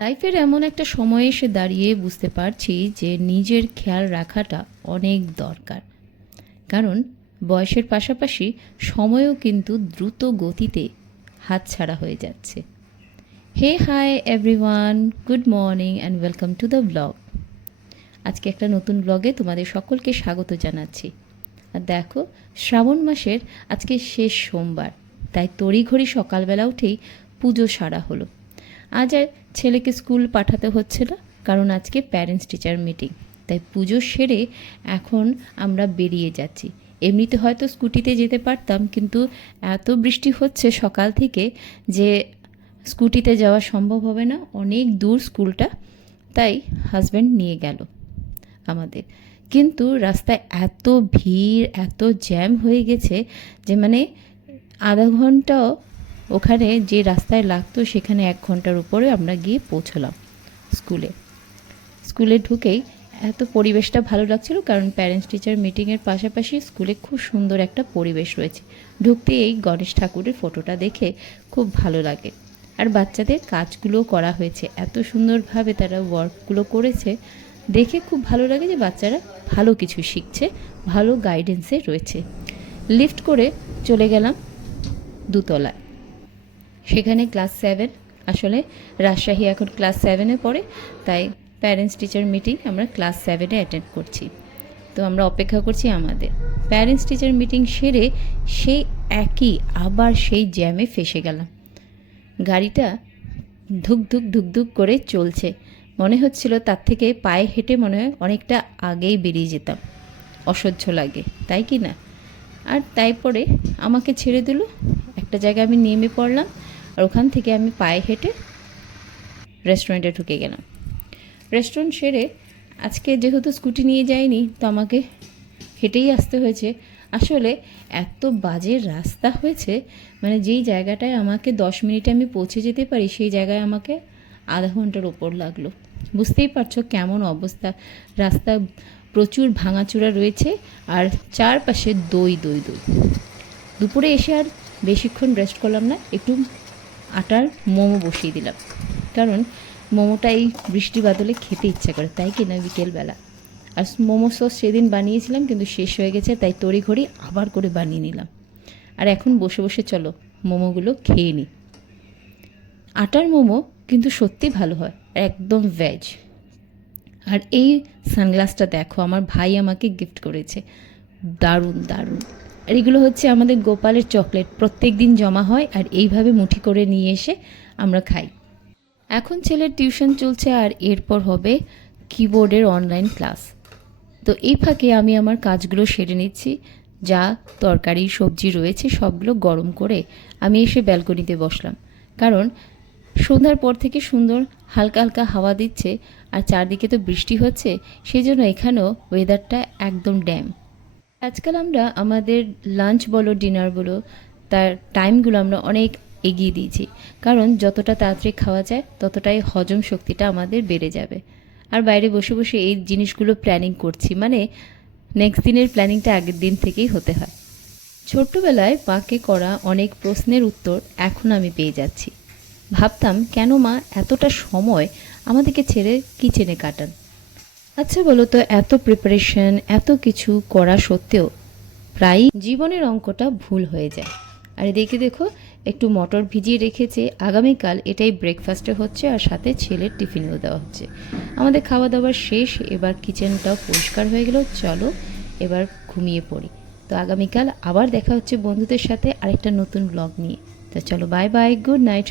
লাইফের এমন একটা সময়ে এসে দাঁড়িয়ে বুঝতে পারছি যে নিজের খেয়াল রাখাটা অনেক দরকার। কারণ বয়সের পাশাপাশি সময়ও কিন্তু দ্রুত গতিতে হাতছাড়া হয়ে যাচ্ছে। Hey hi everyone, good morning and welcome to the blog. আজকে একটা নতুন ব্লগে তোমাদের সকলকে স্বাগত জানাচ্ছি। আর দেখো, শ্রাবণ মাসের আজকে শেষ সোমবার, তাই তড়িঘড়ি সকালবেলা উঠেই পুজো সারা হলো। আজ আর ছেলেকে স্কুল পাঠাতে হচ্ছে না, কারণ আজকে প্যারেন্টস টিচার মিটিং তাই পুজো সেরে এখন আমরা বেরিয়ে যাচ্ছি। এমনিতে হয়তো স্কুটিতে যেতে পারতাম, কিন্তু এত বৃষ্টি হচ্ছে সকাল থেকে যে স্কুটিতে যাওয়া সম্ভব হবে না। অনেক দূর স্কুলটা, তাই হাজব্যান্ড নিয়ে গেল আমাদের। কিন্তু রাস্তায় এত ভিড়, এত জ্যাম হয়ে গেছে যে মানে আধা ঘন্টাও ওখানে যে রাস্তায় লাগতো সেখানে এক ঘণ্টার উপরে আমরা গিয়ে পৌঁছলাম স্কুলে। স্কুলে ঢুকেই এত পরিবেশটা ভালো লাগছিল কারণ প্যারেন্টস টিচার মিটিংয়ের পাশাপাশি স্কুলে খুব সুন্দর একটা পরিবেশ রয়েছে। ঢুকতে এই গণেশ ঠাকুরের ফটোটা দেখে খুব ভালো লাগে। আর বাচ্চাদের কাজগুলো করা হয়েছে। এত সুন্দরভাবে তারা ওয়ার্কগুলো করেছে। দেখে খুব ভালো লাগে যে বাচ্চারা ভালো কিছু শিখছে, ভালো গাইডেন্সে রয়েছে। লিফট করে চলে গেলাম দুতলায়। সেখানে ক্লাস সেভেন। আসলে রাজশাহী এখন ক্লাস সেভেনে পড়ে, তাই প্যারেন্টস টিচার মিটিং আমরা ক্লাস সেভেনে অ্যাটেন্ড করছি। তো আমরা অপেক্ষা করছি আমাদের। প্যারেন্টস টিচার মিটিং সেরে সেই একই, আবার সেই জ্যামে ফেসে গেলাম। গাড়িটা ধুক ধুক ধুক ধুক করে চলছে। মনে হচ্ছিল তার থেকে পায়ে হেঁটে মনে হয় অনেকটা আগেই বেরিয়ে যেতাম। অসহ্য লাগে, তাই কি না? আর তাই পরে আমাকে ছেড়ে দিল। একটা জায়গায় আমি নেমে পড়লাম। আর ওখান থেকে আমি পায়ে হেঁটে রেস্টুরেন্টে ঢুকে গেলাম। রেস্টুরেন্ট সেরে আজকে যেহেতু স্কুটি নিয়ে যাইনি, তো আমাকে হেঁটেই আসতে হয়েছে। আসলে এত বাজে রাস্তা হয়েছে মানে যেই জায়গাটায় আমাকে দশ মিনিটে আমি পৌঁছে যেতে পারি, সেই জায়গায় আমাকে আধা ঘণ্টার ওপর লাগল। বুঝতেই পারছ কেমন অবস্থা। রাস্তা প্রচুর ভাঙাচূড়া রয়েছে আর চারপাশে দই দই দই। দুপুরে এসে আর বেশিক্ষণ রেস্ট করলাম না, একটু আটার মোমো বসিয়ে দিলাম। কারণ মোমোটা এই বৃষ্টি বাদলে খেতে ইচ্ছা করে, তাই কিনা বিকেলবেলা। আর মোমো সস সেদিন বানিয়েছিলাম, কিন্তু শেষ হয়ে গেছে, তাই তড়িঘড়ি আবার করে বানিয়ে নিলাম। আর এখন বসে বসে চলো, মোমোগুলো খেয়ে নিই আটার মোমো কিন্তু সত্যি ভালো হয়, একদম ভেজ আর এই সানগ্লাসটা দেখো, আমার ভাই আমাকে গিফট করেছে। দারুণ দারুণ। আর এগুলো হচ্ছে আমাদের গোপালের চকলেট। প্রত্যেক দিন জমা হয় আর এইভাবে মুঠি করে নিয়ে এসে আমরা খাই। এখন ছেলের টিউশন চলছে আর এরপর হবে কিবোর্ডের অনলাইন ক্লাস। তো এই ফাঁকে আমি আমার কাজগুলো সেরে নিচ্ছি। যা তরকারি, সবজি রয়েছে, সবগুলো গরম করে আমি এসে ব্যালকনিতে বসলাম। কারণ সন্ধ্যার পর থেকে সুন্দর হালকা হালকা হাওয়া দিচ্ছে আর চারদিকে তো বৃষ্টি হচ্ছে সেই জন্য এখানেও ওয়েদারটা একদম ড্যাম। আজকাল আমরা আমাদের লাঞ্চ বলো ডিনার বলো, তার টাইমগুলো আমরা অনেক এগিয়ে দিয়েছি। কারণ যতটা তাড়াতাড়ি খাওয়া যায়, ততটাই হজম শক্তিটা আমাদের বেড়ে যাবে। আর বাইরে বসে বসে এই জিনিসগুলো প্ল্যানিং করছি মানে নেক্সট দিনের প্ল্যানিংটা আগের দিন থেকেই হতে হয়। ছোট্টবেলায় মাকে করা অনেক প্রশ্নের উত্তর এখন আমি পেয়ে যাচ্ছি। ভাবতাম, কেন মা এতটা সময় আমাদেরকে ছেড়ে কিচেনে কাটান? আচ্ছা বলো তো, এত প্রিপারেশন এত কিছু করা সত্ত্বেও প্রায়ই জীবনের অঙ্কটা ভুল হয়ে যায়। আর এদিকে দেখো, একটু মটর ভিজিয়ে রেখেছে, আগামীকাল এটাই ব্রেকফাস্টে হচ্ছে আর সাথে ছেলের টিফিনেও দেওয়া হচ্ছে। আমাদের খাওয়া দাওয়া শেষ, এবার কিচেনটাও পরিষ্কার হয়ে গেল, চলো এবার ঘুমিয়ে পড়ি। তো আগামীকাল আবার দেখা হচ্ছে বন্ধুদের সাথে আরেকটা নতুন ব্লগ নিয়ে। তো চলো বাই বাই গুড নাইট